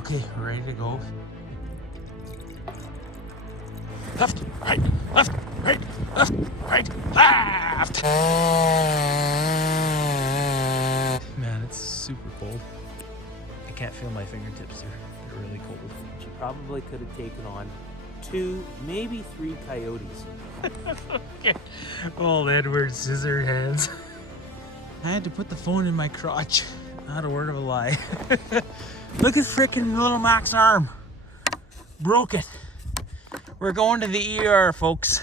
Okay, we're ready to go. Left, right, left, right, left, right, left. Man, it's super cold. I can't feel my fingertips. They're really cold. She probably could have taken on 2, maybe 3 coyotes. Old Edward Scissorhands. I had to put the phone in my crotch. Not a word of a lie. Look at frickin' little Mac's arm. Broke it. We're going to the ER, folks.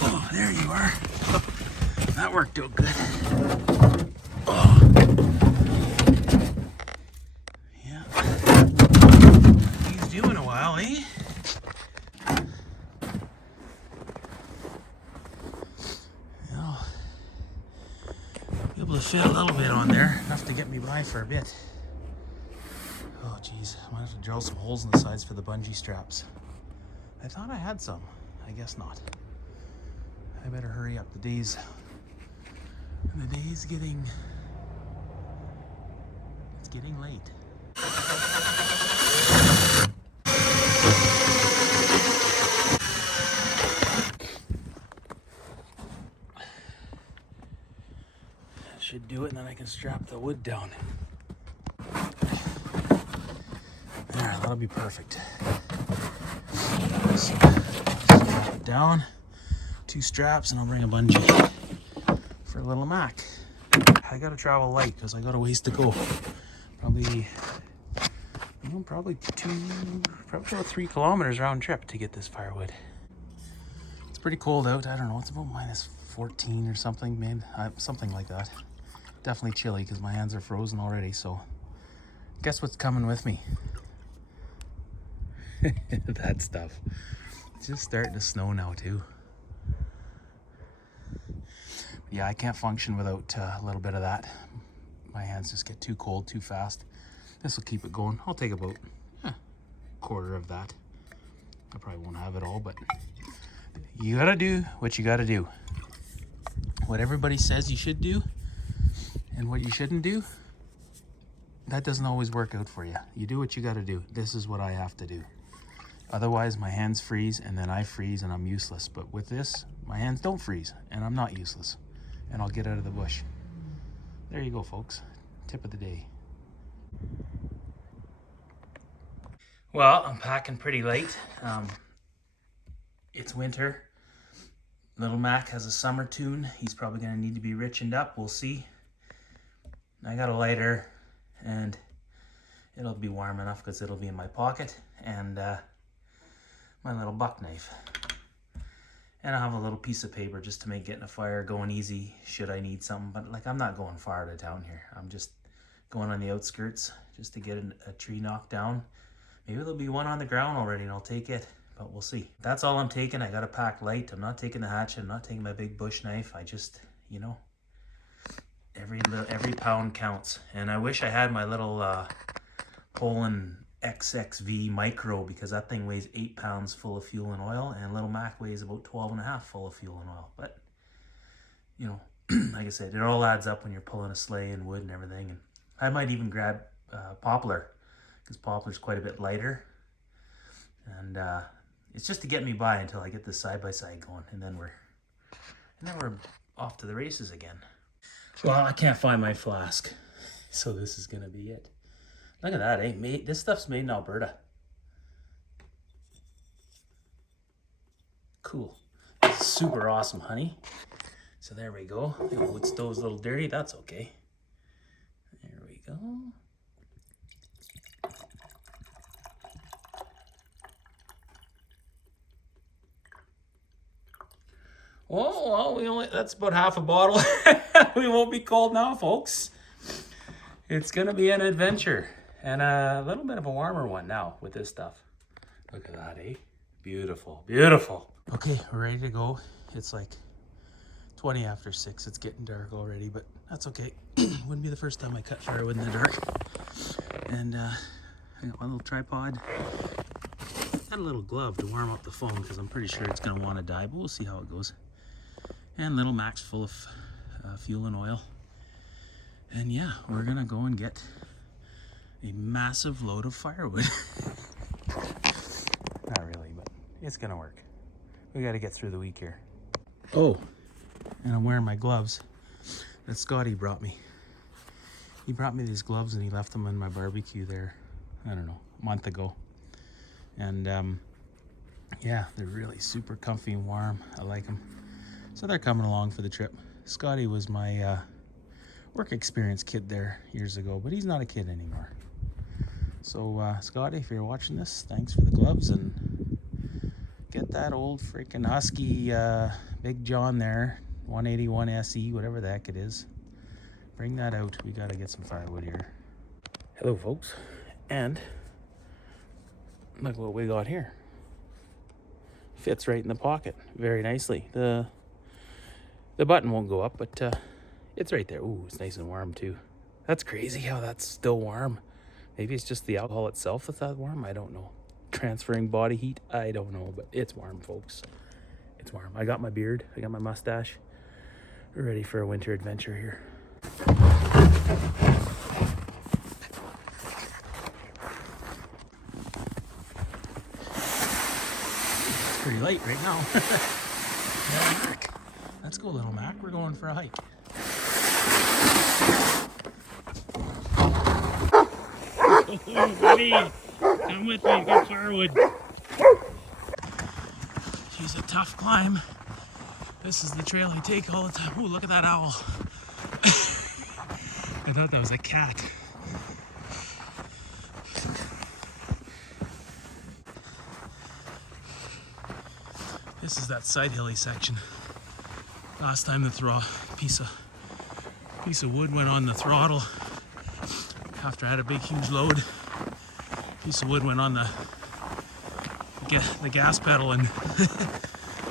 Oh, there you are. That worked out good. Oh. Yeah. He's doing a while, eh? Able to fit a little bit on there, enough to get me by for a bit. Oh geez, I might have to drill some holes in the sides for the bungee straps. I thought I had some. I guess not. I better hurry up. The day's getting late. Should do it, and then I can strap the wood down. There, that'll be perfect. So, strap it down, 2 straps, and I'll bring a bungee for little Mac. I gotta travel light because I got a ways to go. Probably about 3 kilometers round trip to get this firewood. It's pretty cold out. I don't know. It's about minus 14 or something, man. Something like that. Definitely chilly because my hands are frozen already, so guess what's coming with me? That stuff. It's just starting to snow now too. Yeah, I can't function without a little bit of that. My hands just get too cold too fast. This will keep it going. I'll take about a quarter of that. I probably won't have it all, but you gotta do what you gotta do. What everybody says you should do and what you shouldn't do, that doesn't always work out for you. You do what you gotta do. This is what I have to do. Otherwise, my hands freeze and then I freeze and I'm useless. But with this, my hands don't freeze and I'm not useless. And I'll get out of the bush. There you go, folks. Tip of the day. Well, I'm packing pretty late. It's winter. Little Mac has a summer tune. He's probably gonna need to be richened up. We'll see. I got a lighter and it'll be warm enough because it'll be in my pocket, and my little buck knife. And I'll have a little piece of paper just to make getting a fire going easy should I need something. But like, I'm not going far out of town here. I'm just going on the outskirts just to get a tree knocked down. Maybe there'll be one on the ground already and I'll take it, but we'll see. That's all I'm taking. I gotta pack light. I'm not taking the hatchet. I'm not taking my big bush knife. I just, you know, every pound counts. And I wish I had my little Poland XXV micro, because that thing weighs 8 pounds full of fuel and oil, and little Mac weighs about 12.5 full of fuel and oil. But you know, like I said, it all adds up when you're pulling a sleigh and wood and everything. And I might even grab poplar, because poplar's quite a bit lighter, and it's just to get me by until I get this side-by-side going, and then we're off to the races again. Well, I can't find my flask, so this is gonna be it. Look at that, eh? This stuff's made in Alberta. Cool. This is super awesome, honey. So there we go. The wood stove's a little dirty. That's okay. There we go. Oh, well, that's about half a bottle. We won't be cold now, folks. It's gonna be an adventure, and a little bit of a warmer one now with this stuff. Look at that, eh? Beautiful, beautiful. Okay, we're ready to go. It's like 20 after 6. It's getting dark already, but that's okay. Wouldn't be the first time I cut firewood in the dark. And I got my little tripod. Got a little glove to warm up the phone because I'm pretty sure it's gonna want to die, but we'll see how it goes. And little Mac's full of fuel and oil. And yeah, we're gonna go and get a massive load of firewood. Not really, but it's gonna work. We gotta get through the week here. Oh, and I'm wearing my gloves that Scotty brought me. He brought me these gloves and he left them in my barbecue there, I don't know, a month ago. And yeah, they're really super comfy and warm. I like them. So they're coming along for the trip. Scotty was my work experience kid there years ago, but he's not a kid anymore. So Scotty, if you're watching this, thanks for the gloves, and get that old freaking Husky Big John there, 181 SE, whatever the heck it is. Bring that out. We gotta get some firewood here. Hello folks, and look what we got here. Fits right in the pocket very nicely. The button won't go up, but it's right there. Ooh, it's nice and warm too. That's crazy how that's still warm. Maybe it's just the alcohol itself that's that warm. I don't know. Transferring body heat, I don't know, but it's warm, folks. It's warm. I got my beard, I got my mustache. We're ready for a winter adventure here. It's pretty late right now. Yeah, Mac. Let's go, little Mac. We're going for a hike. Oh, buddy, come with me, get firewood. She's a tough climb. This is the trail I take all the time. Oh, look at that owl. I thought that was a cat. This is that side hilly section. Last time the piece of wood went on the throttle. After I had a big huge load, piece of wood went on the gas pedal and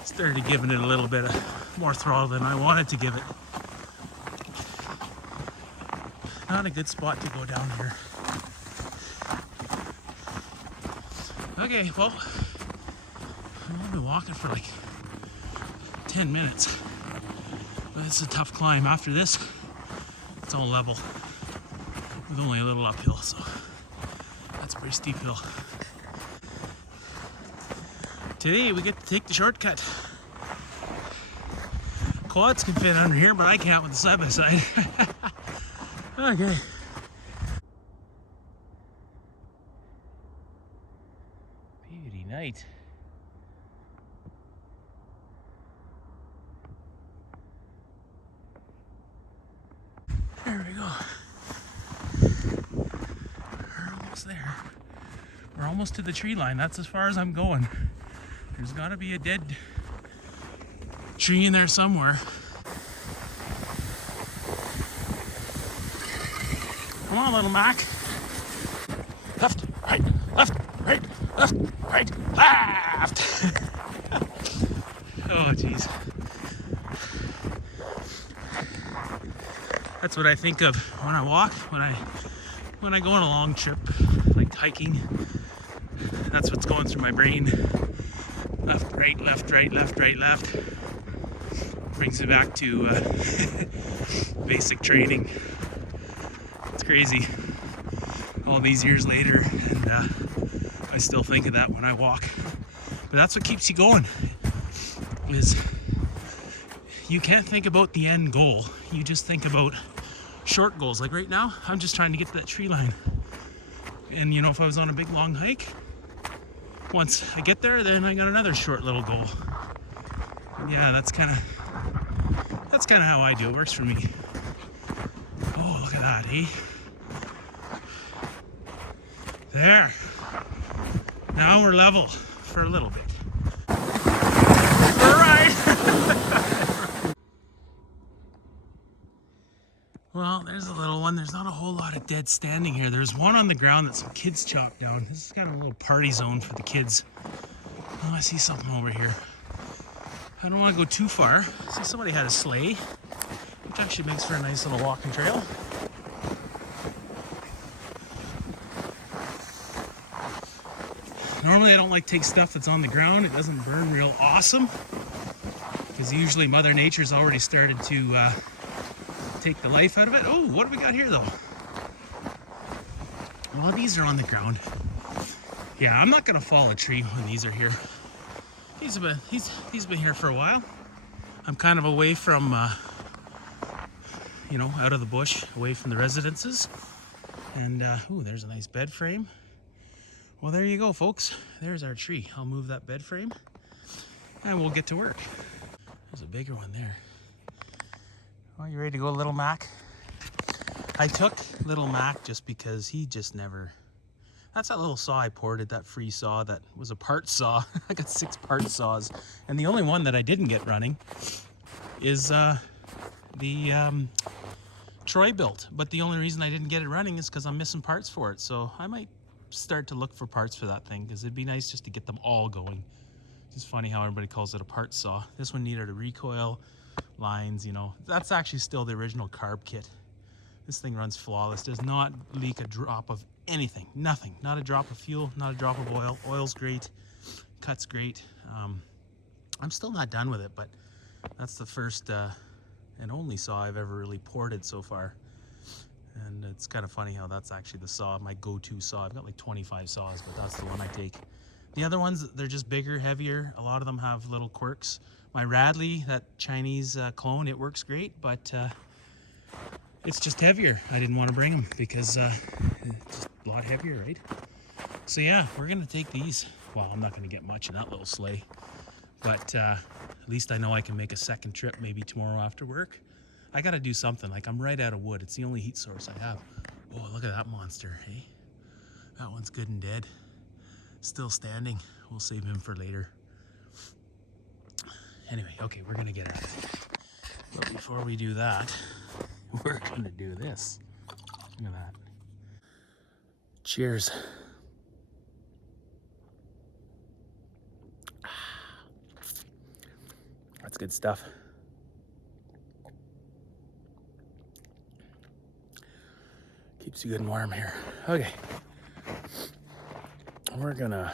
started giving it a little bit more throttle than I wanted to give it. Not a good spot to go down here. Okay, well, I've been walking for like 10 minutes, but it's a tough climb. After this, it's all level with only a little uphill, so that's a pretty steep hill. Today we get to take the shortcut. Quads can fit under here, but I can't with the side-by-side. Okay. Beauty night. There we go. We're almost there. We're almost to the tree line. That's as far as I'm going. There's got to be a dead tree in there somewhere. Come on, little Mac. Left, right, left, right, left, right, left. Oh, jeez. That's what I think of when I walk, when I go on a long trip, like hiking. That's what's going through my brain. Left, right, left, right, left, right, left. Brings me back to basic training. It's crazy. All these years later, and I still think of that when I walk. But that's what keeps you going. Is you can't think about the end goal. You just think about short goals. Like right now, I'm just trying to get to that tree line. And you know, if I was on a big long hike, once I get there, then I got another short little goal. Yeah, that's kind of how I do it. Works for me. Oh, look at that, eh? There. Now we're level for a little bit. All right. Well, there's a little one. There's not a whole lot of dead standing here. There's one on the ground that some kids chopped down. This is kind of a little party zone for the kids. Oh, I see something over here. I don't want to go too far. See, somebody had a sleigh, which actually makes for a nice little walking trail. Normally I don't like to take stuff that's on the ground. It doesn't burn real awesome, because usually Mother Nature's already started to take the life out of it. Oh, what do we got here though? Well, these are on the ground. Yeah, I'm not gonna fall a tree when these are here. He's been here for a while. I'm kind of away from, you know, out of the bush, away from the residences. And ooh, there's a nice bed frame. Well, there you go, folks. There's our tree. I'll move that bed frame, and we'll get to work. There's a bigger one there. Oh, you ready to go, Little Mac? I took Little Mac just because he just never... That's that little saw I ported, that free saw that was a part saw. I got 6 part saws. And the only one that I didn't get running is the Troy built. But the only reason I didn't get it running is because I'm missing parts for it. So I might start to look for parts for that thing, because it'd be nice just to get them all going. It's just funny how everybody calls it a part saw. This one needed a recoil, lines, you know. That's actually still the original carb kit. This thing runs flawless, does not leak a drop of anything, nothing, not a drop of fuel, not a drop of oil. Oil's great, cuts great. I'm still not done with it, but that's the first and only saw I've ever really ported so far. And it's kind of funny how that's actually the saw, my go-to saw. I've got like 25 saws, but that's the one I take. The other ones, they're just bigger, heavier. A lot of them have little quirks. My Radley, that Chinese clone, it works great, but it's just heavier. I didn't want to bring them because it's just a lot heavier, right? So yeah, we're gonna take these. Well, I'm not gonna get much in that little sleigh, but at least I know I can make a second trip maybe tomorrow after work. I gotta do something. Like, I'm right out of wood. It's the only heat source I have. Oh, look at that monster, hey? That one's good and dead. Still standing. We'll save him for later. Anyway, okay, we're gonna get at it. But before we do that, we're gonna do this. Look at that. Cheers. That's good stuff. Keeps you good and warm here. Okay. We're gonna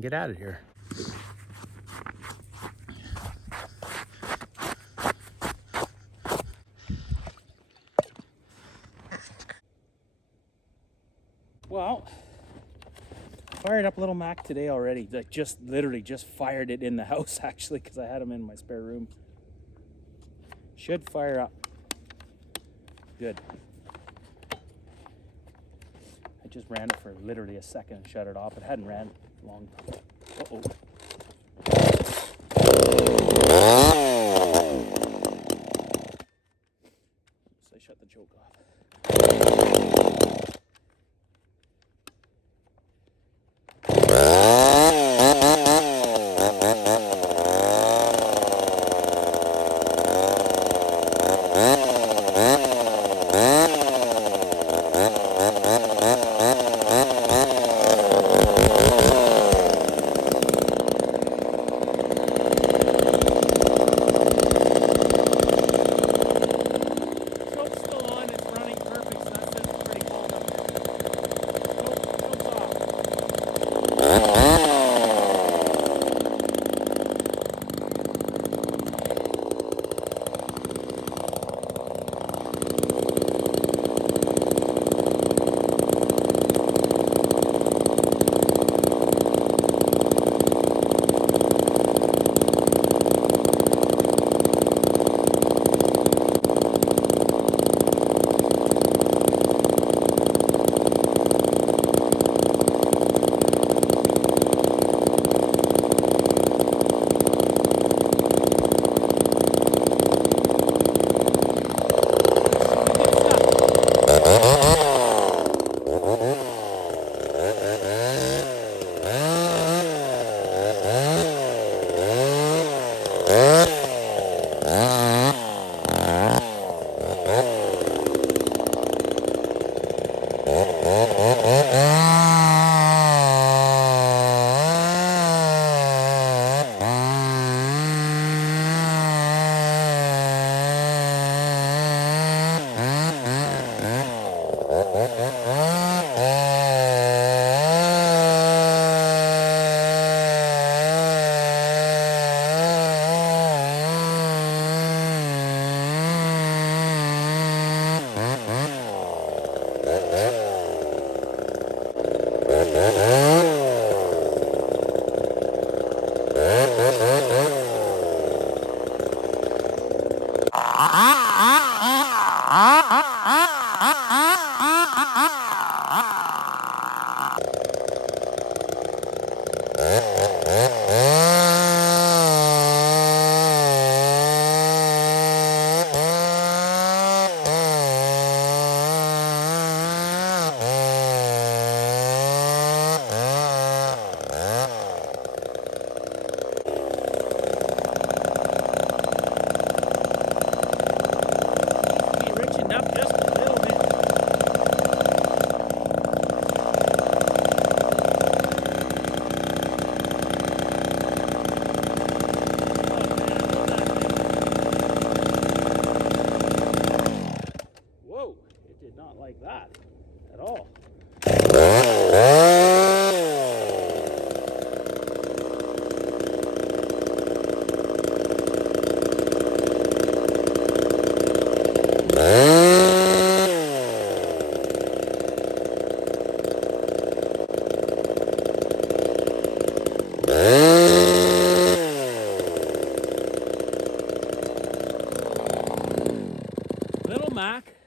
get out of here. Well, fired up Little Mac today already. Like, literally just fired it in the house actually, because I had him in my spare room. Should fire up. Good. I just ran it for literally a second and shut it off. It hadn't ran long. Uh-oh. So I shut the choke off.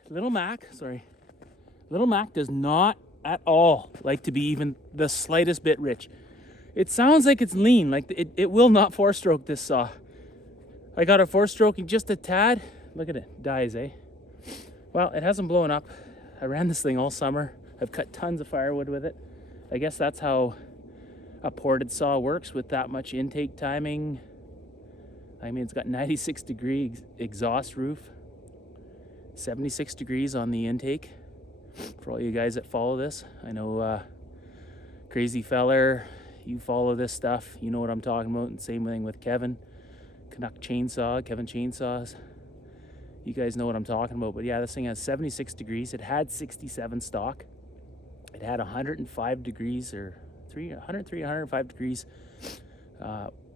Little Mac does not at all like to be even the slightest bit rich. It sounds like it's lean, like it will not 4-stroke this saw. I got it 4-stroking just a tad. Look at it, dies, eh? Well, it hasn't blown up. I ran this thing all summer. I've cut tons of firewood with it. I guess that's how a ported saw works with that much intake timing. I mean, it's got 96-degree exhaust roof, 76 degrees on the intake. For all you guys that follow this, I know Crazy Feller, you follow this stuff, you know what I'm talking about. And same thing with Kevin Chainsaws. You guys know what I'm talking about. But yeah, this thing has 76 degrees. It had 67 stock. It had 105 degrees or 105 degrees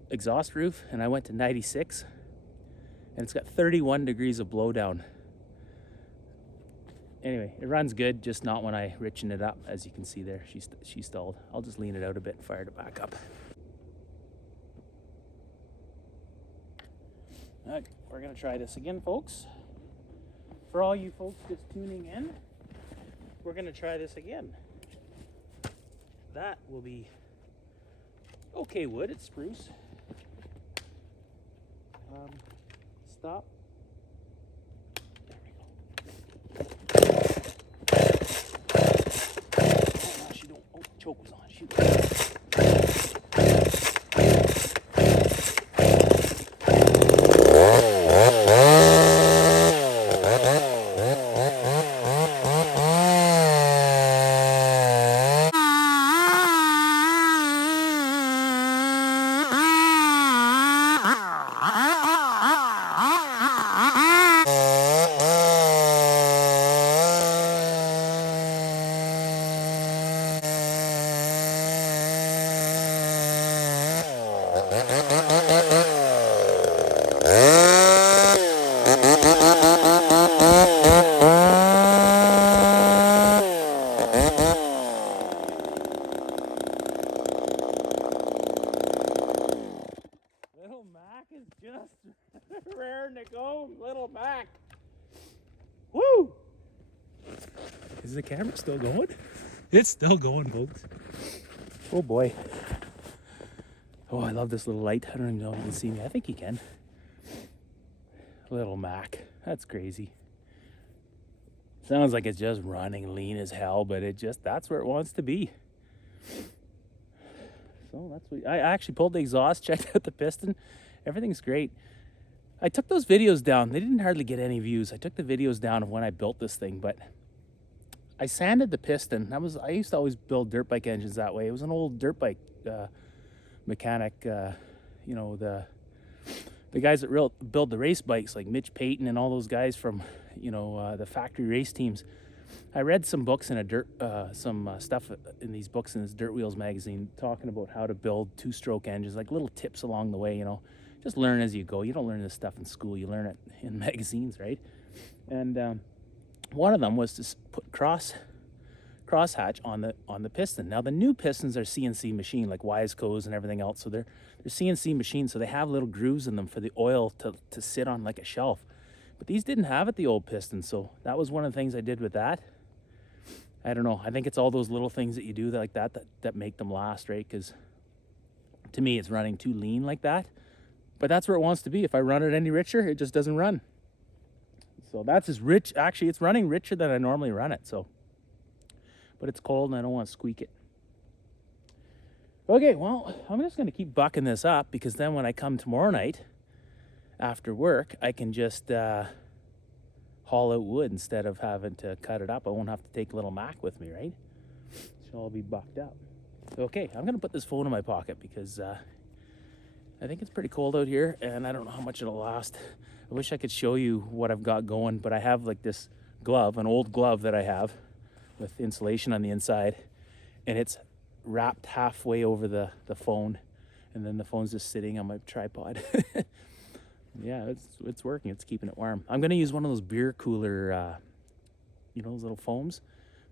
exhaust roof, and I went to 96, and it's got 31 degrees of blowdown. Anyway, it runs good, just not when I richen it up. As you can see there, she stalled. I'll just lean it out a bit and fire it back up. Okay, we're gonna try this again, folks. For all you folks just tuning in, we're gonna try this again. That will be okay wood, it's spruce. Stop. There we go. Oh, no, she don't. Oh, choke was on. Shoot. Little Mac is just raring to go. Little Mac. Woo! Is the camera still going? It's still going, folks. Oh boy. Oh, I love this little light. I don't even know if you can see me. I think you can. Little Mac. That's crazy. Sounds like it's just running lean as hell, but that's where it wants to be. So that's what I actually pulled the exhaust, checked out the piston. Everything's great. I took those videos down. They didn't hardly get any views. I took the videos down of when I built this thing, but I sanded the piston. I used to always build dirt bike engines that way. It was an old dirt bike mechanic, you know, the guys that build the race bikes, like Mitch Payton and all those guys from, you know, the factory race teams. I read some books in some stuff in these books in this Dirt Wheels magazine talking about how to build 2-stroke engines, like little tips along the way, you know. Just learn as you go. You don't learn this stuff in school. You learn it in magazines, right? And one of them was to put crosshatch on the piston. Now the new pistons are CNC machine, like Wiseco's and everything else. So they're CNC machines, so they have little grooves in them for the oil to sit on like a shelf. But these didn't have it, the old pistons, so that was one of the things I did with that. I don't know. I think it's all those little things that you do like that make them last, right? Because to me, it's running too lean like that. But that's where it wants to be. If I run it any richer, it just doesn't run. So that's as rich. Actually, it's running richer than I normally run it. So, but it's cold and I don't want to squeak it. Okay, well, I'm just going to keep bucking this up, because then when I come tomorrow night after work, I can just haul out wood instead of having to cut it up. I won't have to take Little Mac with me, right? So I'll be bucked up. Okay, I'm going to put this phone in my pocket because I think it's pretty cold out here, and I don't know how much it'll last. I wish I could show you what I've got going, but I have like this glove, an old glove that I have with insulation on the inside, and it's wrapped halfway over the phone, and then the phone's just sitting on my tripod. Yeah, it's working. It's keeping it warm. I'm going to use one of those beer cooler, you know, those little foams.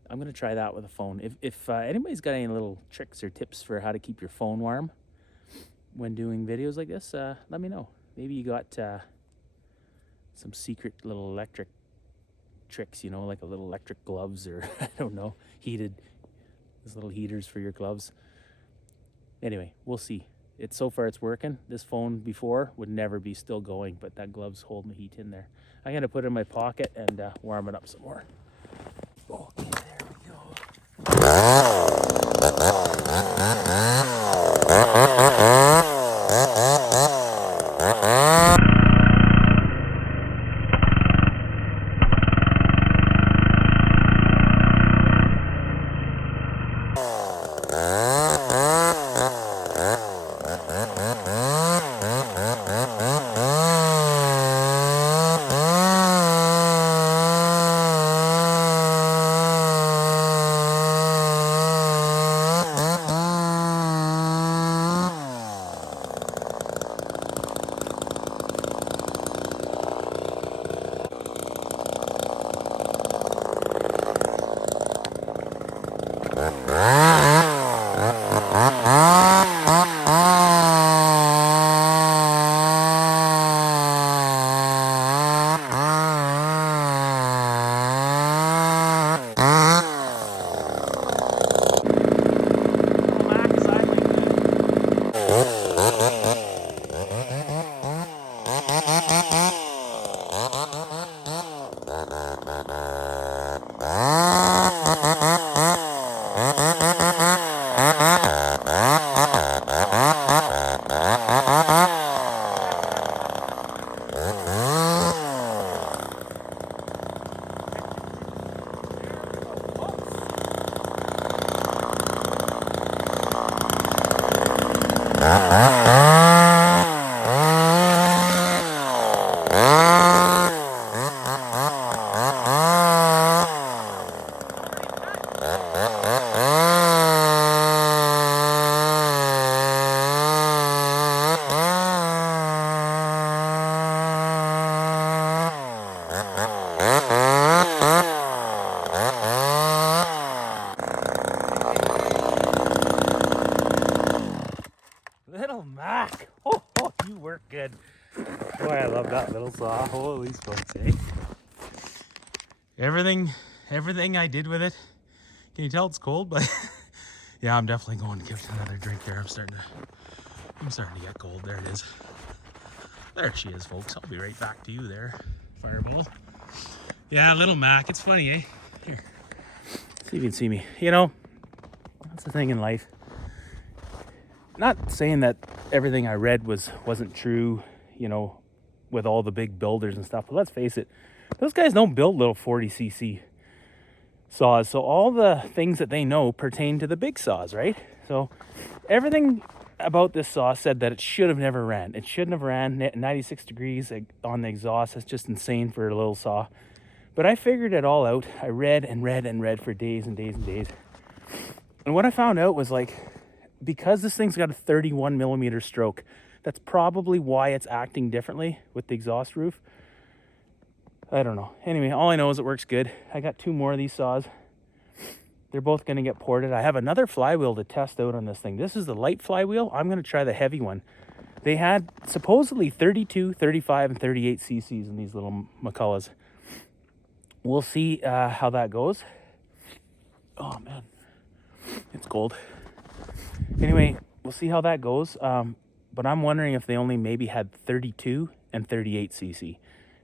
I'm going to try that with a phone. If anybody's got any little tricks or tips for how to keep your phone warm when doing videos like this, let me know. Maybe you got some secret little electric tricks, you know, like a little electric gloves or I don't know, those little heaters for your gloves. Anyway, we'll see. So far it's working. This phone before would never be still going, but that glove's holding the heat in there. I'm gonna put it in my pocket and warm it up some more. Okay, there we go. Little Mac. Oh, you work good. Boy, I love that little saw. Holy smokes, eh? Everything I did with it. Can you tell it's cold? But yeah, I'm definitely going to give it another drink there. I'm starting to get cold. There it is. There she is, folks. I'll be right back to you there, Fireball. Yeah, little Mac. It's funny, eh? Here. See if you can see me. You know, that's the thing in life. Not saying that everything I read wasn't true, you know, with all the big builders and stuff, but let's face it, those guys don't build little 40cc saws, so all the things that they know pertain to the big saws, right? So everything about this saw said that it should have never ran. It shouldn't have ran 96 degrees on the exhaust. That's just insane for a little saw. But I figured it all out. I read and read and read for days and days and days. And what I found out was, like, because this thing's got a 31 millimeter stroke, that's probably why it's acting differently with the exhaust roof. I don't know. Anyway, all I know is it works good. I got 2 more of these saws. They're both going to get ported. I have another flywheel to test out on this thing. This is the light flywheel. I'm going to try the heavy one. They had supposedly 32, 35, and 38 cc's in these little McCullochs. We'll see how that goes. Oh, man. It's cold. Anyway, we'll see how that goes. But I'm wondering if they only maybe had 32 and 38 cc.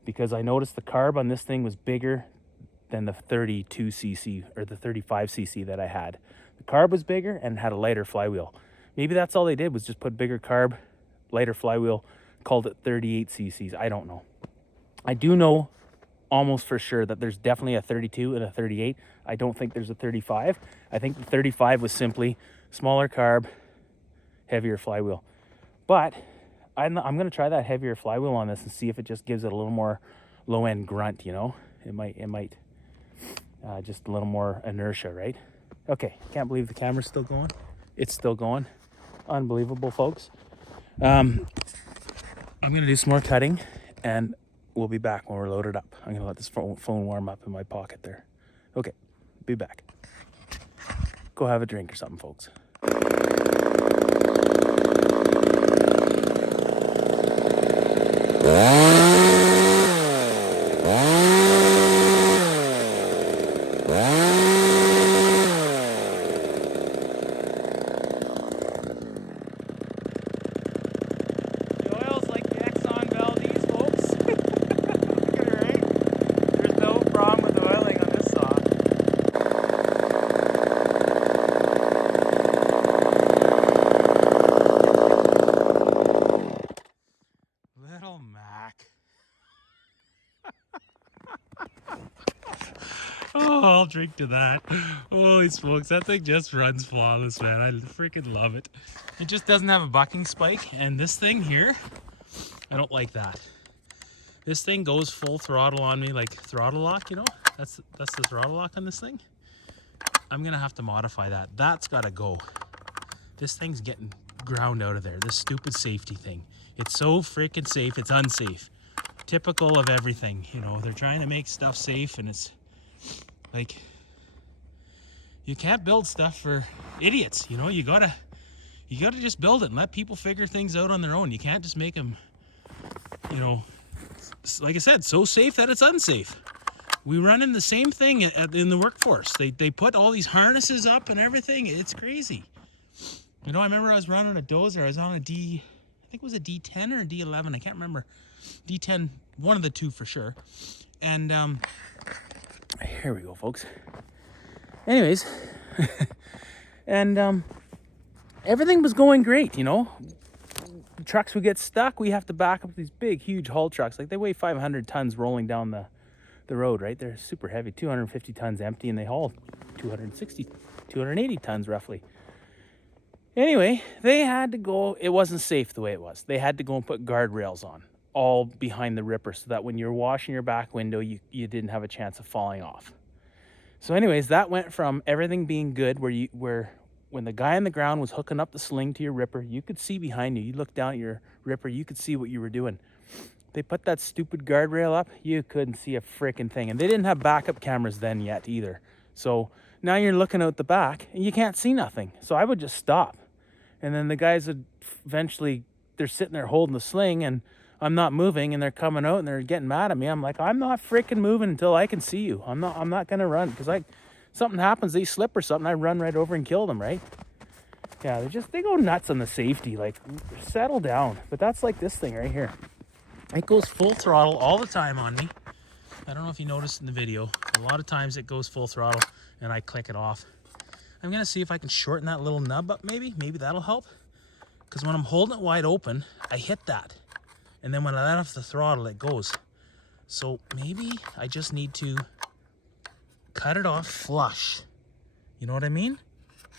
Because I noticed the carb on this thing was bigger than the 32 cc or the 35 cc that I had. The carb was bigger and had a lighter flywheel. Maybe that's all they did, was just put bigger carb, lighter flywheel, called it 38 cc's. I don't know. I do know almost for sure that there's definitely a 32 and a 38. I don't think there's a 35. I think the 35 was simply smaller carb, heavier flywheel. But I'm going to try that heavier flywheel on this and see if it just gives it a little more low-end grunt, you know? It might just a little more inertia, right? Okay, can't believe the camera's still going. It's still going. Unbelievable, folks. I'm going to do some more cutting, and we'll be back when we're loaded up. I'm going to let this phone warm up in my pocket there. Okay, be back. Go have a drink or something, folks. Little Mac. Oh, I'll drink to that. Holy smokes, that thing just runs flawless, man. I freaking love it. It just doesn't have a bucking spike, and this thing here, I don't like that. This thing goes full throttle on me, like throttle lock, you know? That's the throttle lock on this thing. I'm gonna have to modify that. That's gotta go. This thing's getting ground out of there. This stupid safety thing. It's so freaking safe, it's unsafe. Typical of everything, you know? They're trying to make stuff safe, and it's like, you can't build stuff for idiots, you know? You gotta just build it and let people figure things out on their own. You can't just make them, you know, like I said, so safe that it's unsafe. We run in the same thing in the workforce. They put all these harnesses up and everything. It's crazy. You know, I remember I was running a dozer. I was on a D, I think it was a D10 or a D11. I can't remember. D10, one of the two for sure. And here we go, folks. Anyways, and everything was going great, you know. The trucks would get stuck. We have to back up these big, huge haul trucks. Like, they weigh 500 tons rolling down the road, right? They're super heavy, 250 tons empty, and they haul 280 tons roughly. Anyway, they had to go. It wasn't safe the way it was. They had to go and put guardrails on, all behind the ripper, so that when you're washing your back window, you didn't have a chance of falling off. So anyways, that went from everything being good, where when the guy on the ground was hooking up the sling to your ripper, you could see behind you. You looked down at your ripper, you could see what you were doing. They put that stupid guardrail up, you couldn't see a freaking thing. And they didn't have backup cameras then yet either. So now you're looking out the back and you can't see nothing. So I would just stop. And then the guys would eventually, they're sitting there holding the sling and I'm not moving, and they're coming out and they're getting mad at me. I'm like, I'm not freaking moving until I can see you. I'm not gonna run, because something happens, they slip or something, I run right over and kill them, right? Yeah, they go nuts on the safety. Like, settle down. But that's like this thing right here. It goes full throttle all the time on me. I don't know if you noticed in the video. A lot of times it goes full throttle and I click it off. I'm gonna see if I can shorten that little nub up maybe. Maybe that'll help. Because when I'm holding it wide open, I hit that. And then when I let off the throttle, it goes. So maybe I just need to cut it off flush. You know what I mean?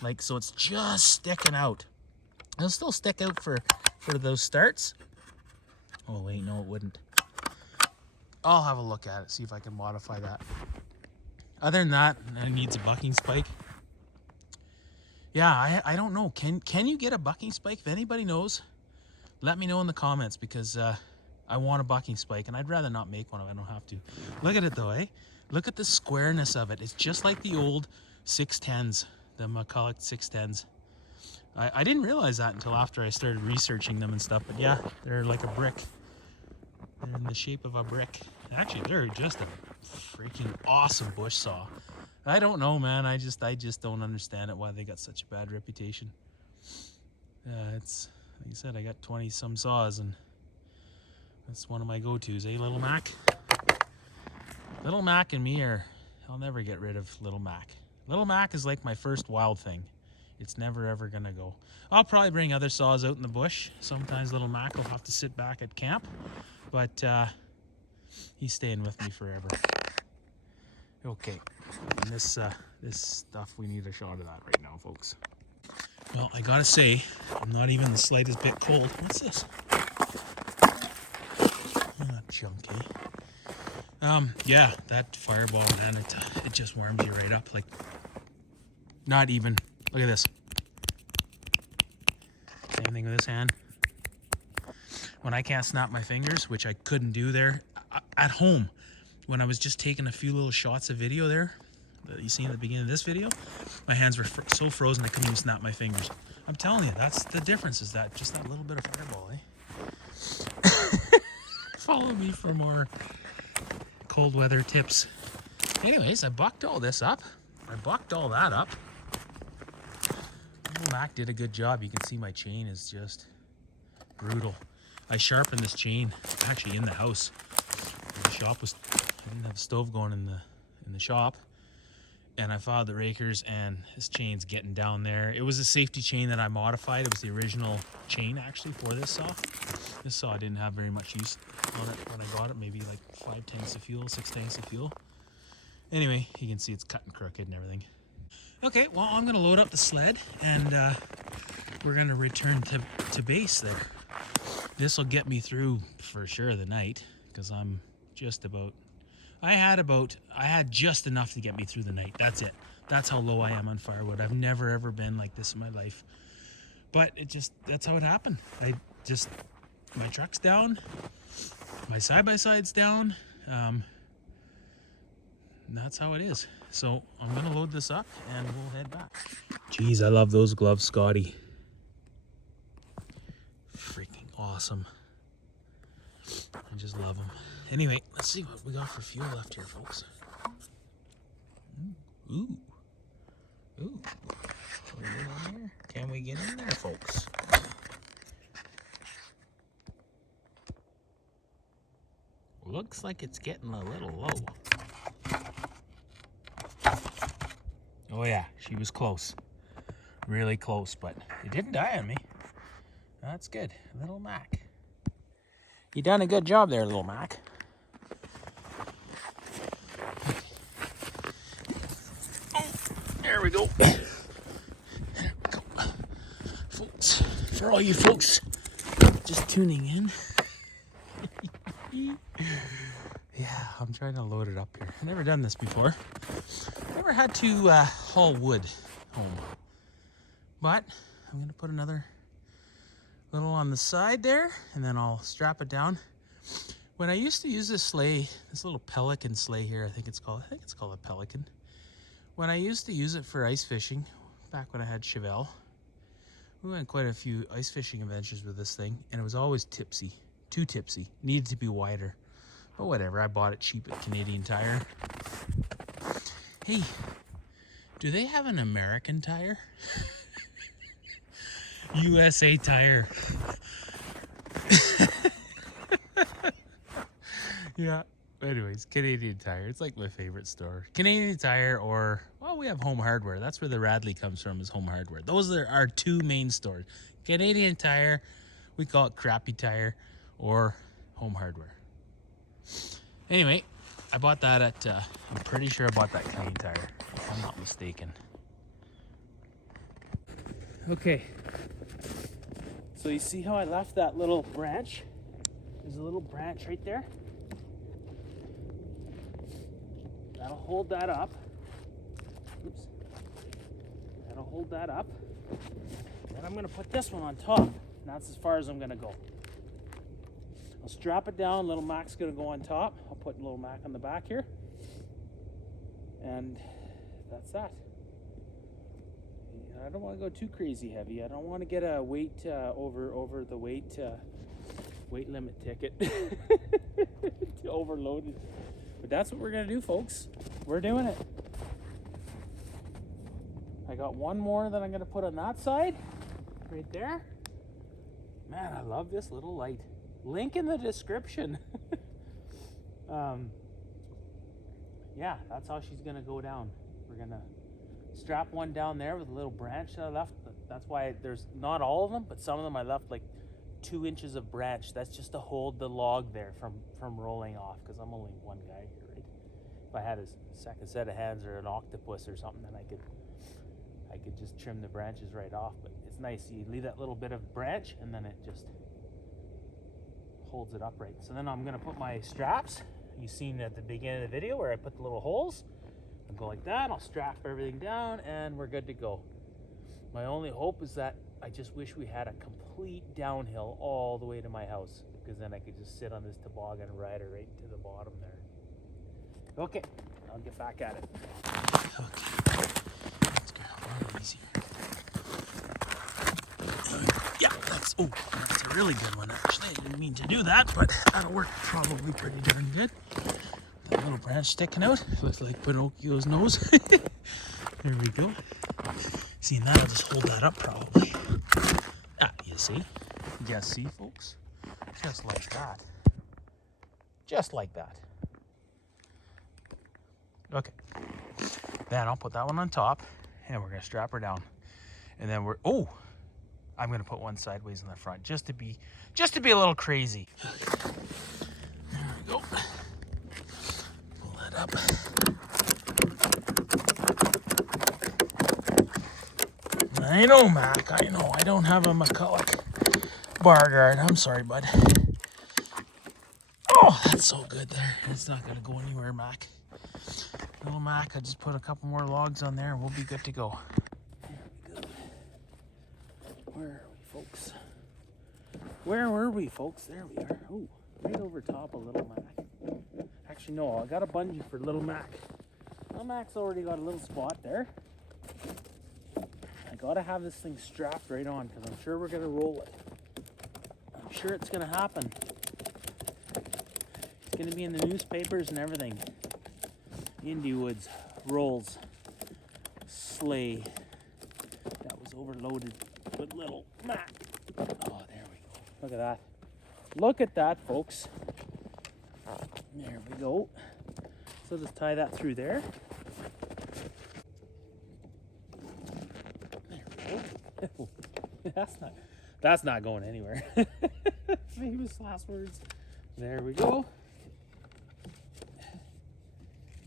Like, so it's just sticking out. It'll still stick out for those starts. Oh wait, no it wouldn't. I'll have a look at it, see if I can modify that. Other than that, it needs a bucking spike. Yeah, I don't know. Can you get a bucking spike? If anybody knows, let me know in the comments, because I want a bucking spike, and I'd rather not make one if I don't have to. Look at it though, eh? Look at the squareness of it. It's just like the old 610s, the McCulloch 610s. I didn't realize that until after I started researching them and stuff, but yeah, they're like a brick. They're in the shape of a brick. Actually, they're just a freaking awesome bush saw. I don't know, man. I just don't understand it, why they got such a bad reputation. It's, like I said, I got 20 some saws, and that's one of my go-tos, eh, Little Mac? Little Mac and me I'll never get rid of Little Mac. Little Mac is like my first wild thing. It's never ever gonna go. I'll probably bring other saws out in the bush. Sometimes Little Mac will have to sit back at camp, but he's staying with me forever. Okay, and this stuff, we need a shot of that right now, folks. Well, I gotta say, I'm not even the slightest bit cold. What's this? Oh, junk, eh? Yeah, that fireball, man, it just warms you right up. Like, not even. Look at this. Same thing with this hand. When I can't snap my fingers, which I couldn't do there at home, when I was just taking a few little shots of video there that you see in the beginning of this video, my hands were so frozen I couldn't even snap my fingers. I'm telling you, that's the difference, is that just that little bit of fireball, eh? Follow me for more cold weather tips. Anyways, I bucked all this up. I bucked all that up. Mac did a good job. You can see my chain is just brutal. I sharpened this chain actually in the house. The shop was, I didn't have a stove going in the shop, and I followed the rakers, and this chain's getting down there. It was a safety chain that I modified. It was the original chain actually for this saw. This saw didn't have very much use on it when I got it, maybe like 5 tanks of fuel, 6 tanks of fuel. Anyway, you can see it's cut and crooked and everything. Okay, well, I'm gonna load up the sled, and we're gonna return to base there. This will get me through for sure the night, because I'm just about, I had just enough to get me through the night. That's it. That's how low I am on firewood. I've never ever been like this in my life. But that's how it happened. My truck's down, my side-by-side's down, and that's how it is. So I'm gonna load this up and we'll head back. Jeez, I love those gloves, Scotty. Freaking awesome. I just love them. Anyway, let's see what we got for fuel left here, folks. Ooh. Ooh. Can we get in there? Can we get in there, folks? Looks like it's getting a little low. Oh yeah, she was close. Really close, but it didn't die on me. That's good. Little Mac. You done a good job there, little Mac. Oh, there we go. There we go. Folks, for all you folks just tuning in. Yeah, I'm trying to load it up here. I've never done this before. Never had to haul wood home. But I'm going to put another little on the side there, and then I'll strap it down. When I used to use this sleigh, this little pelican sleigh here, I think it's called a pelican. When I used to use it for ice fishing, back when I had Chevelle, we went quite a few ice fishing adventures with this thing, and it was always tipsy, too tipsy, needed to be wider. But whatever, I bought it cheap at Canadian Tire. Hey, do they have an American Tire? USA Tire. Yeah, anyways, Canadian Tire. It's like my favorite store. Canadian Tire, or, well, we have Home Hardware. That's where the Radley comes from, is Home Hardware. Those are our 2 main stores. Canadian Tire, we call it Crappy Tire, or Home Hardware. Anyway, I bought that at, I'm pretty sure I bought that Canadian Tire, if I'm not mistaken. Okay, so you see how I left that little branch? There's a little branch right there. That'll hold that up. Oops. That'll hold that up. Then I'm gonna put this one on top. And that's as far as I'm gonna go. I'll strap it down, little Mac's gonna go on top. I'll put little Mac on the back here. And that's that. I don't want to go too crazy heavy. I don't want to get a weight over the weight limit ticket. Overloaded. But that's what we're gonna do, folks. We're doing it. I got one more that I'm gonna put on that side, right there. Man, I love this little light. Link in the description. Yeah, that's how she's gonna go down. We're gonna strap one down there with a little branch that I left. That's why there's not all of them, but some of them I left like 2 inches of branch. That's just to hold the log there from rolling off, because I'm only one guy here, right? If I had a second set of hands or an octopus or something, then I could just trim the branches right off. But it's nice, you leave that little bit of branch and then it just holds it upright. So then I'm gonna put my straps. You seen at the beginning of the video where I put the little holes. I'll go like that, I'll strap everything down, and we're good to go. My only hope is that I just wish we had a complete downhill all the way to my house, because then I could just sit on this toboggan and ride it right to the bottom there. Okay, I'll get back at it. Okay, let's go a little easier. Yeah, that's a really good one, actually. I didn't mean to do that, but that'll work probably pretty darn good. That little branch sticking out, looks like Pinocchio's nose. There we go. See, and that'll just hold that up probably. Ah, you see? You see, folks? Just like that. Just like that. Okay. Then I'll put that one on top, and we're gonna strap her down. And then I'm gonna put one sideways in the front, just to be a little crazy. There we go. Pull that up. I know, Mac. I know. I don't have a McCulloch bar guard. I'm sorry, bud. Oh, that's so good there. It's not gonna go anywhere, Mac. Little Mac, I just put a couple more logs on there and we'll be good to go. There we go. Where are we, folks? Where were we, folks? There we are. Oh, right over top of Little Mac. Actually, no, I got a bungee for Little Mac. Little Mac's already got a little spot there. I gotta have this thing strapped right on because I'm sure we're gonna roll it. I'm sure it's gonna happen. It's gonna be in the newspapers and everything. Indie Woods rolls sleigh that was overloaded with Little Mac. Oh, there we go. Look at that. Look at that, folks. There we go. So just tie that through there. There we go. That's not going anywhere. Famous last words. There we go.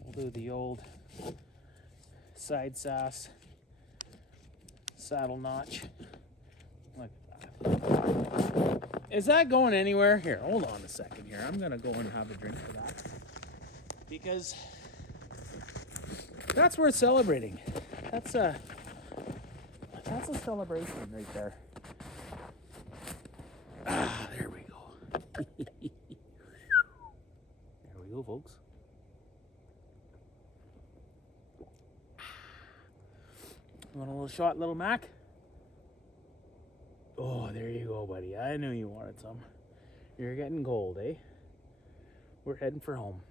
We'll do the old side sass saddle notch. Like that. Is that going anywhere? Here, hold on a second here. I'm gonna go and have a drink for that. Because that's worth celebrating. That's a celebration right there. Ah, there we go. There we go, folks. Want a little shot, Little Mac? Oh, there you go, buddy. I knew you wanted some. You're getting cold, eh? We're heading for home.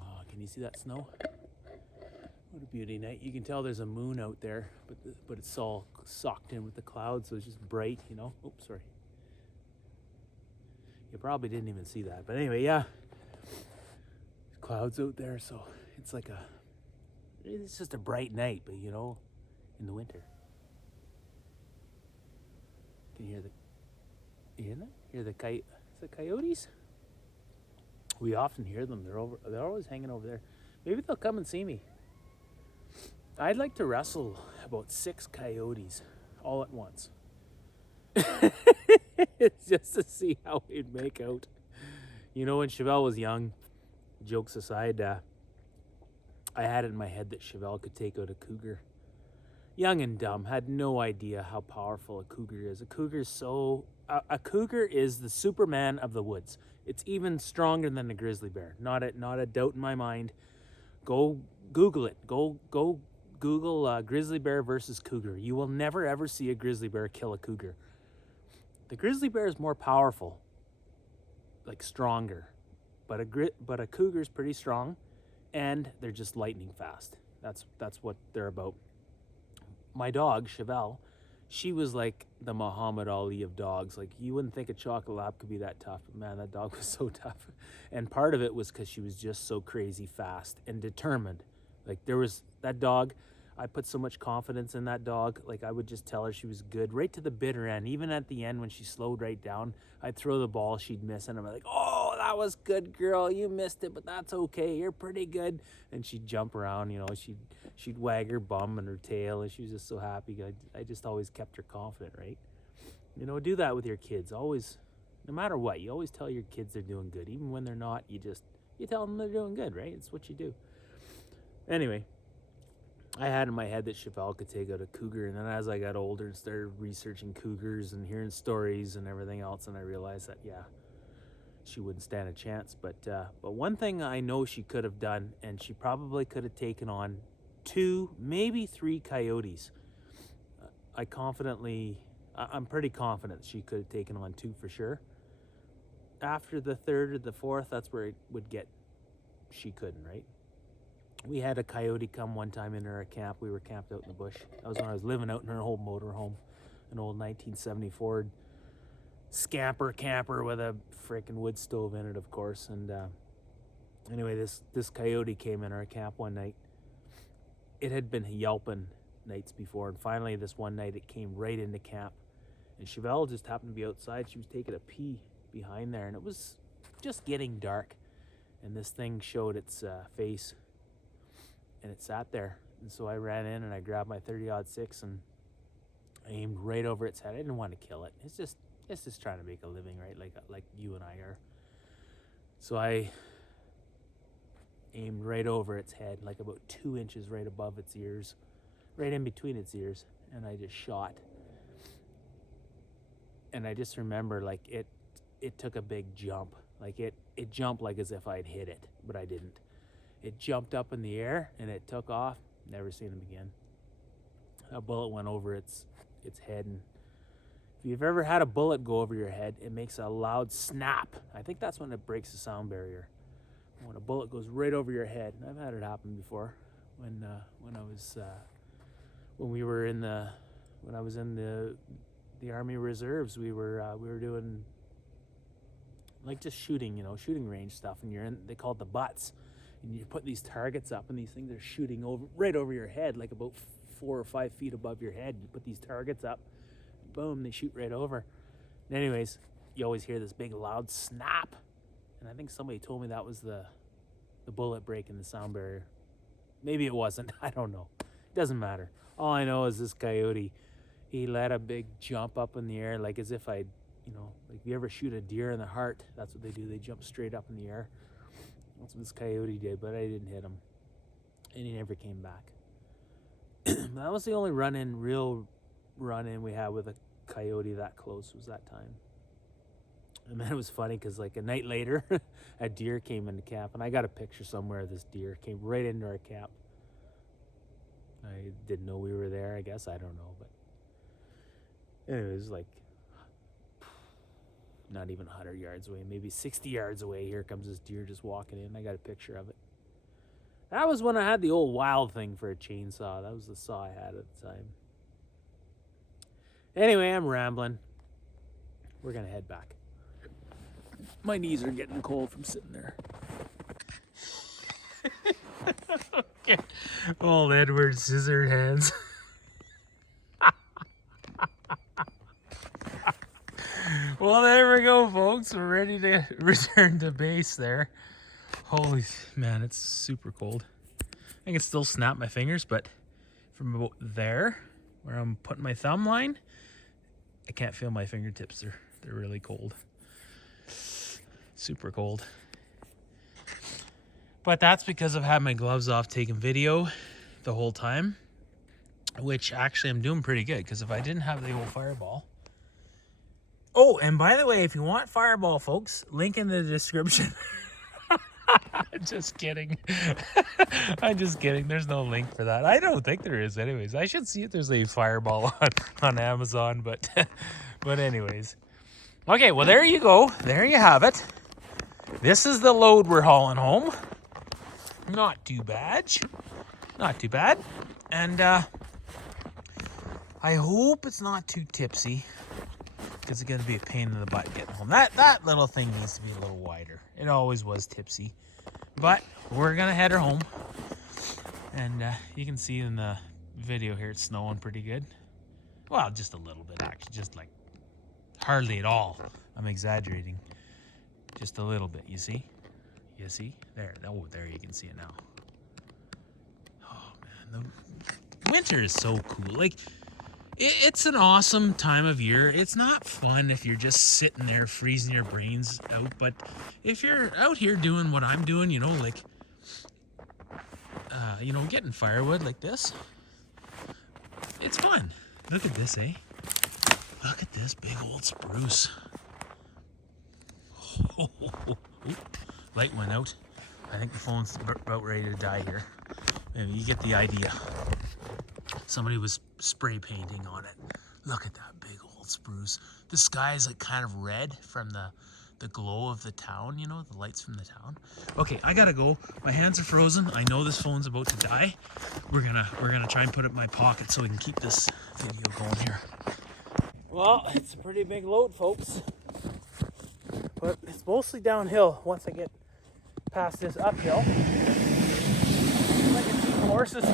Oh, can you see that snow? What a beauty night. You can tell there's a moon out there, but it's all socked in with the clouds, so it's just bright, you know? Oops, sorry. You probably didn't even see that. But anyway, yeah. There's clouds out there, so it's like it's just a bright night, but you know, in the winter. Can you hear that? Hear the coyotes? We often hear them. They're always hanging over there. Maybe they'll come and see me. I'd like to wrestle about 6 coyotes all at once. Just to see how we'd make out. You know, when Chevelle was young, jokes aside, I had it in my head that Chevelle could take out a cougar. Young and dumb, had no idea how powerful a cougar is. A cougar is the Superman of the woods. It's even stronger than a grizzly bear. Not a doubt in my mind. Go Google it. Go Google grizzly bear versus cougar. You will never ever see a grizzly bear kill a cougar. The grizzly bear is more powerful, like stronger, but a cougar is pretty strong, and they're just lightning fast. That's what they're about. My dog Chevelle, she was like the Muhammad Ali of dogs. Like, you wouldn't think a chocolate lab could be that tough, but man, that dog was so tough. And part of it was because she was just so crazy fast and determined. Like, there was that dog, I put so much confidence in that dog. Like, I would just tell her she was good right to the bitter end. Even at the end when she slowed right down, I'd throw the ball, she'd miss, and I'm like, oh, that was good, girl. You missed it, but that's okay. You're pretty good. And she'd jump around, you know, she'd wag her bum and her tail, and she was just so happy. I just always kept her confident, right? You know, do that with your kids. Always, no matter what, you always tell your kids they're doing good. Even when they're not, you tell them they're doing good, right? It's what you do. Anyway, I had in my head that Chevelle could take out a cougar, and then as I got older and started researching cougars and hearing stories and everything else, and I realized that, yeah, she wouldn't stand a chance. But one thing I know she could have done, and she probably could have taken on 2, maybe 3 coyotes. I'm pretty confident she could have taken on 2 for sure. After the 3rd or the 4th, that's where it would get, she couldn't, right? We had a coyote come one time into our camp. We were camped out in the bush. That was when I was living out in an old motorhome, an old 1970 Ford scamper camper with a freaking wood stove in it, of course. And Anyway, this coyote came in our camp one night. It had been yelping nights before, and finally this one night it came right into camp. And Chevelle just happened to be outside. She was taking a pee behind there, and it was just getting dark. And this thing showed its face, and it sat there. And so I ran in and I grabbed my 30-06 and I aimed right over its head. I didn't want to kill it. It's just trying to make a living, right? Like you and I are. So I aimed right over its head, like about 2 inches right above its ears, right in between its ears, and I just shot. And I just remember, like, it took a big jump. Like it jumped like as if I'd hit it, but I didn't. It jumped up in the air and it took off. Never seen him again. A bullet went over its head, and if you've ever had a bullet go over your head, it makes a loud snap. I think that's when it breaks the sound barrier. When a bullet goes right over your head. And I've had it happen before. When I was in the Army Reserves, we were doing like just shooting range stuff, and they call it the butts, and you put these targets up, and these things are shooting right over your head, like about 4 or 5 feet above your head. You put these targets up, boom, they shoot right over. And anyways, you always hear this big loud snap, and I think somebody told me that was the bullet breaking the sound barrier. Maybe it wasn't. I don't know. It doesn't matter. All I know is this coyote, he let a big jump up in the air, like as if like if you ever shoot a deer in the heart, that's what they do. They jump straight up in the air. That's what this coyote did, but I didn't hit him. And he never came back. That was the only real run-in we had with a coyote that close, was that time. And then it was funny because like a night later, a deer came into camp, and I got a picture somewhere of this deer. Came right into our camp. I didn't know we were there, I guess. I don't know, but it was like not even 100 yards away, maybe 60 yards away. Here comes this deer just walking in. I got a picture of it. That was when I had the old Wild thing for a chainsaw. That was the saw I had at the time. Anyway, I'm rambling. We're going to head back. My knees are getting cold from sitting there. Okay. Old Edward Scissorhands. Well, there we go, folks. We're ready to return to base there. Holy man, it's super cold. I can still snap my fingers, but from about there, where I'm putting my thumb line, I can't feel my fingertips. They're really cold. Super cold. But that's because I've had my gloves off taking video the whole time, which actually I'm doing pretty good, because if I didn't have the old Fireball. Oh, and by the way, if you want Fireball, folks, link in the description. Just kidding. I'm just kidding. There's no link for that. I don't think there is anyways. I should see if there's a Fireball on Amazon, but anyways. Okay, well, there you go. There you have it. This is the load we're hauling home. Not too bad. Not too bad. And I hope it's not too tipsy, because it's going to be a pain in the butt getting home. That little thing needs to be a little wider. It always was tipsy. But we're going to head her home. And you can see in the video here, it's snowing pretty good. Well, just a little bit, actually. Just like hardly at all. I'm exaggerating. Just a little bit, you see? You see? There. Oh, there you can see it now. Oh, man. The winter is so cool. Like, it's an awesome time of year. It's not fun if you're just sitting there freezing your brains out. But if you're out here doing what I'm doing, like, getting firewood like this, it's fun. Look at this, eh? Look at this big old spruce. Light went out. I think the phone's about ready to die here. Maybe you get the idea. Somebody was spray painting on it. Look at that big old spruce. The sky is like kind of red from the glow of the town, the lights from the town. Okay, I gotta go. My hands are frozen. I know this phone's about to die. We're gonna try and put it in my pocket so we can keep this video going here. Well, it's a pretty big load, folks. But it's mostly downhill once I get past this uphill. Like a team of horses.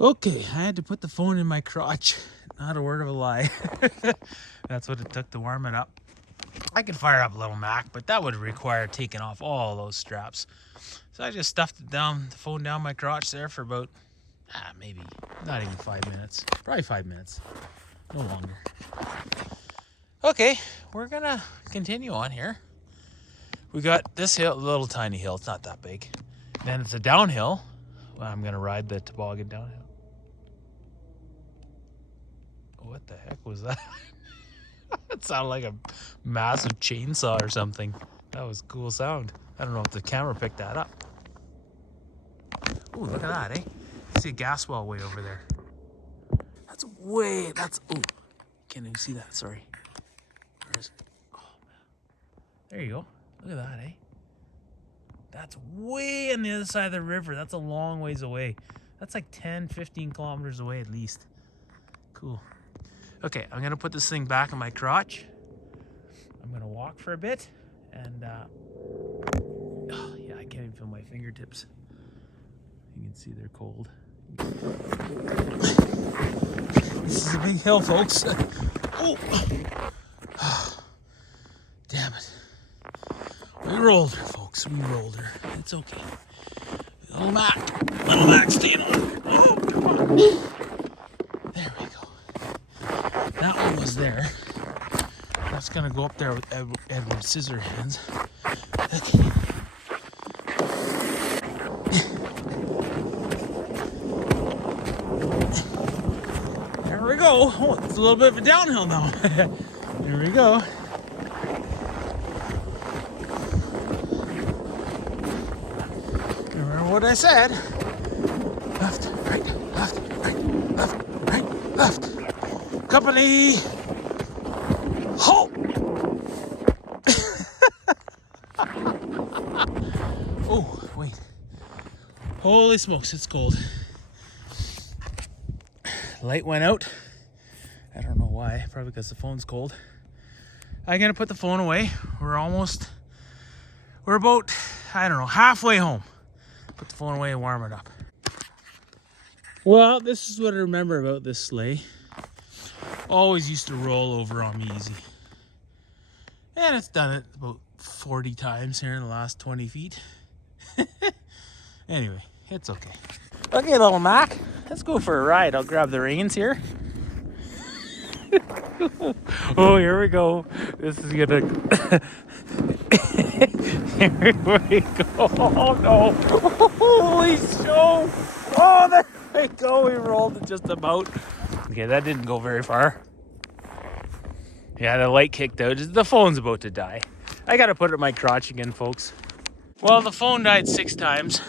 Okay, I had to put the phone in my crotch. Not a word of a lie. That's what it took to warm it up. I could fire up Little Mac, but that would require taking off all those straps. So I just stuffed it down, the phone down my crotch there for about, maybe not even 5 minutes. Probably 5 minutes, no longer. Okay, we're gonna continue on here. We got this hill, little tiny hill, it's not that big. Then it's a downhill. Well, I'm gonna ride the toboggan downhill. What the heck was that? It sounded like a massive chainsaw or something. That was a cool sound. I don't know if the camera picked that up. Ooh, look at that, eh? You see a gas well way over there. Ooh, can't even see that, sorry. Where is it? Oh, man. There you go. Look at that, eh? That's way on the other side of the river. That's a long ways away. That's like 10, 15 kilometers away at least. Cool. Okay, I'm gonna put this thing back in my crotch. I'm gonna walk for a bit, and yeah, I can't even feel my fingertips. You can see they're cold. This is a big hill, folks. Oh, damn it. We rolled her, folks. We rolled her. It's okay. Little Mac staying on. Oh, come on. There we go. That one was there. That's gonna go up there with Edward Scissorhands. Okay. There we go. Oh, it's a little bit of a downhill now. There we go. Remember what I said? Left, right, left, right, left, right, left. Company. Halt! Oh, wait. Holy smokes, it's cold. Light went out. I don't know why. Probably because the phone's cold. I'm gonna put the phone away. We're about, I don't know, halfway home. Put the phone away and warm it up. Well, this is what I remember about this sleigh. Always used to roll over on me easy. And it's done it about 40 times here in the last 20 feet. Anyway, it's okay. Okay, little Mac, let's go for a ride. I'll grab the reins here. Oh, here we go. This is gonna... Here we go. Oh, no. Holy show. Oh, there we go. We rolled it just about. Okay, that didn't go very far. Yeah, the light kicked out. The phone's about to die. I gotta put it in my crotch again, folks. Well, the phone died 6 times.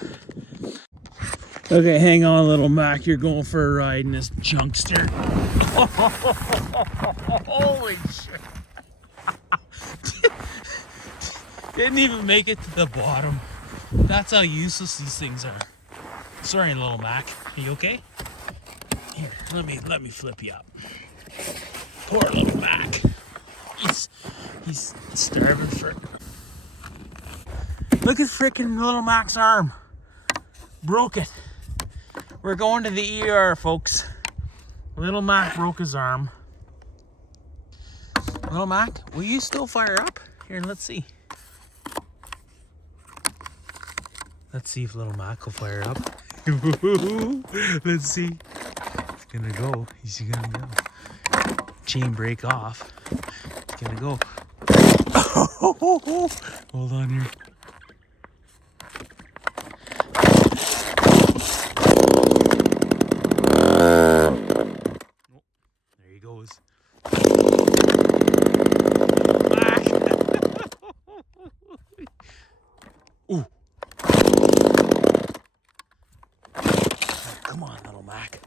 Okay, hang on, little Mac. You're going for a ride in this junkster. Holy shit. Didn't even make it to the bottom. That's how useless these things are. Sorry, little Mac. Are you okay? Here, let me flip you up. Poor little Mac. He's starving for... Look at frickin' little Mac's arm. Broke it. We're going to the ER, folks. Little Mac broke his arm. Little Mac, will you still fire up? Here, let's see. Let's see if little Mac will fire up. Let's see. It's gonna go. He's gonna go. Chain break off. It's gonna go. Hold on here. There he goes. Ooh. Come on, little Mac.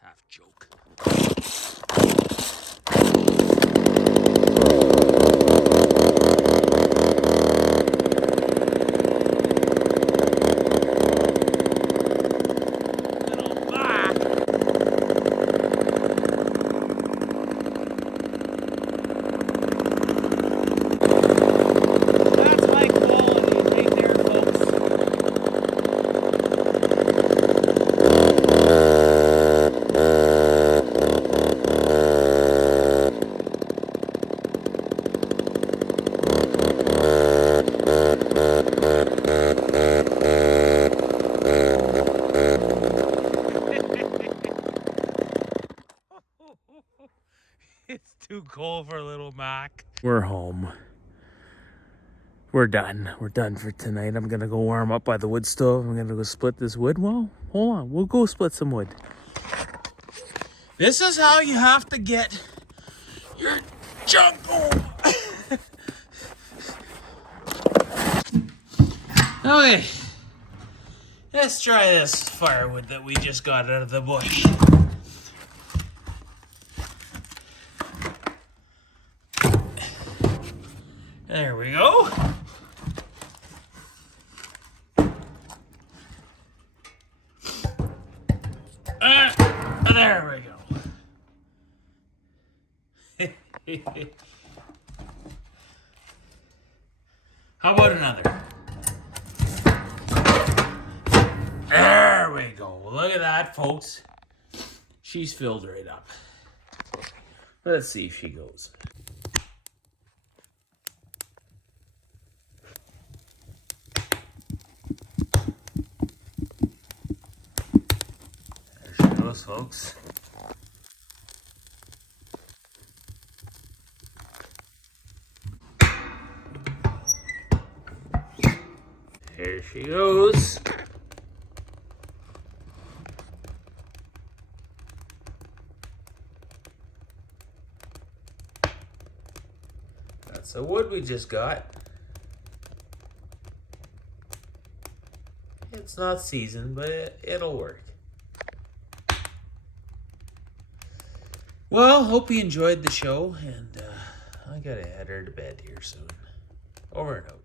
Half joke. over, little Mac. We're home. We're done. We're done for tonight. I'm gonna go warm up by the wood stove. I'm gonna go split this wood. Well, hold on. We'll go split some wood. This is how you have to get your junk home. Okay. Let's try this firewood that we just got out of the bush. There we go. There we go. How about another? There we go. Look at that, folks. She's filled right up. Let's see if she goes. There she goes, folks. There she goes. That's the wood we just got. It's not seasoned, but it'll work. Well, hope you enjoyed the show, and I gotta head her to bed here soon. Over and out.